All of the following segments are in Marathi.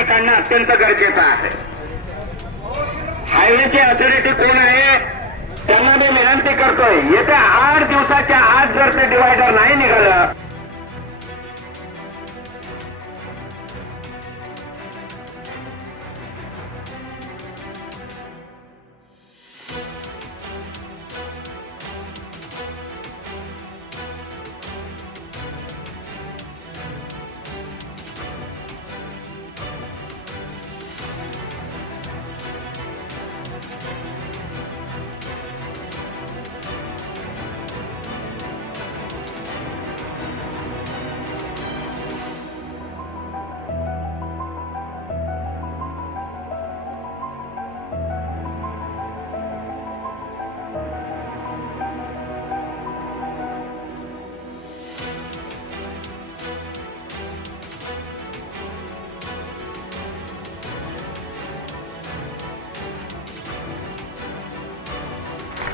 मार्ग काढणं अत्यंत गरजेचं आहे। हायवेची अथॉरिटी कोण आहे त्यांना मी विनंती करतोय, येत्या 8 दिवसाच्या आत जर ते डिवायडर नाही निघालं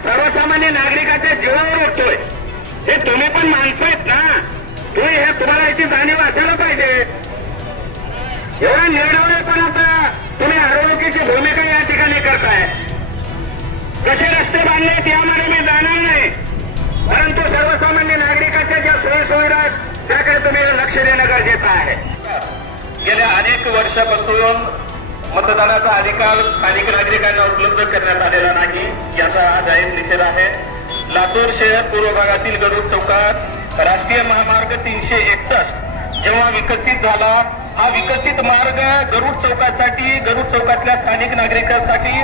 सर्वसामान्य नागरिकाच्या जीवावर उठतोय। हे तुम्ही पण माणसं आहेत ना, तुम्हाला याची जाणीव असायला पाहिजे। एवढा निर्णयपणाचा तुम्ही आरोग्याची भूमिका या ठिकाणी करताय। कसे रस्ते बांधलेत यामध्ये मी जाणार नाही, परंतु सर्वसामान्य नागरिकाच्या ज्या सोयीसुविधा आहेत त्याकडे तुम्ही लक्ष देणं गरजेचं आहे। गेल्या अनेक वर्षापासून मतदानाचा अधिकार स्थानिक नागरिकांना उपलब्ध करण्यात आलेला नाही, याचा हा जाहीर निषेध आहे। लातूर शहर पूर्व भागातील गरुड चौकात राष्ट्रीय महामार्ग 361 जेव्हा विकसित झाला, हा विकसित मार्ग गरुड चौकातल्या स्थानिक नागरिकांसाठी।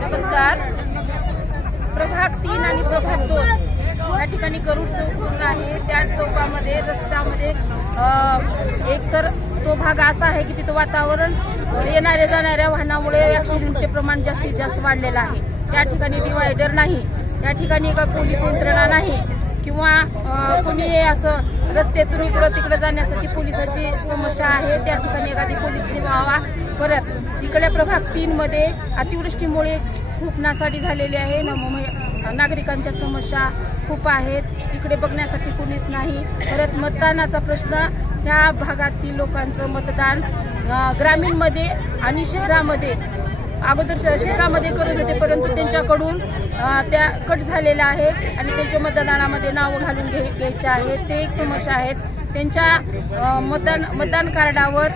नमस्कार। प्रभाग 3 आणि प्रभाग 2 या ठिकाणी गरुड चौक आहे। त्या चौकामध्ये रस्त्यामध्ये एक तर तो भाग असा आहे की तिथं वातावरण येणाऱ्या जाणाऱ्या वाहनामुळे ऍक्सिडेंटचे प्रमाण जास्तीत जास्त वाढलेलं आहे। त्या ठिकाणी डिवायडर नाही, त्या ठिकाणी एका पोलीस यंत्रणा नाही किंवा कोणी असं रस्त्यातून इकडं तिकडं जाण्यासाठी पोलिसाची समस्या आहे, त्या ठिकाणी एखादी पोलीस नेमावा। परत तिकडे प्रभाग 3 मध्ये अतिवृष्टीमुळे खूप नासाडी झालेली आहे, नागरिकांच्या समस्या खूप आहेत, इकडे बघण्यासाठी पोलीस नाही। परत मतदानाचा प्रश्न, ह्या भागातील लोकांचं मतदान ग्रामीणमध्ये आणि शहरामध्ये अगोदर शहरामध्ये करत होते, परंतु त्यांच्याकडून त्या कट झालेल्या आहे आणि त्यांच्या मतदानामध्ये नाव घालून घ्यायचे आहेत, ते एक समस्या आहेत। त्यांच्या मतदान कार्डावर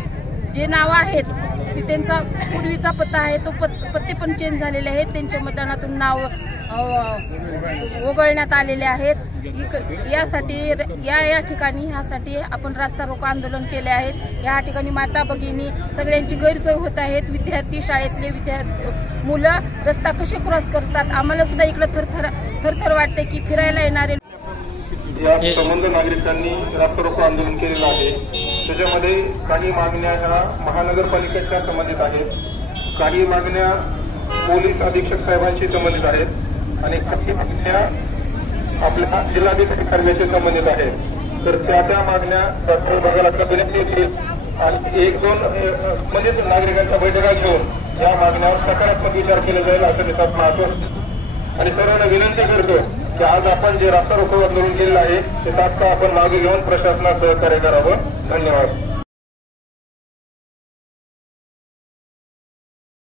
जे नाव आहेत ते त्यांचा पूर्वीचा पत्ता आहे, तो पत्ते पण चेंज झालेले आहेत, त्यांच्या मतदानातून नाव वगळण्यात आलेले आहेत। यासाठी या ठिकाणी ह्यासाठी आपण रास्ता रोको आंदोलन केले आहेत। या ठिकाणी माता भगिनी सगळ्यांची गैरसोय होत आहेत। विद्यार्थी, शाळेतले मुलं रस्ता कसे क्रॉस करतात, आम्हाला सुद्धा इकडे थरथर वाटते की फिरायला येणारे या संबंध नागरिकांनी रास्ता रोको आंदोलन केलेलं आहे। त्याच्यामध्ये काही मागण्या ह्या महानगरपालिकेच्या संबंधित आहेत, काही मागण्या पोलीस अधीक्षक साहेबांशी संबंधित आहेत आणि काही मागण्या आपल्या जिल्हाधिकारी कार्यालयाशी संबंधित आहेत। तर त्या मागण्या रास्ता विभागाला कॅबिनेट येतील आणि 1-2 संबंधित नागरिकांच्या बैठका घेऊन या मागण्यावर सकारात्मक विचार केला जाईल असं मी आश्वासन आणि सर्वांना विनंती करतो की आज आपण जे रास्ता रोको आंदोलन केलेलं आहे ते तात्काळ आपण मागे घेऊन प्रशासनास सहकार्य करावं। धन्यवाद।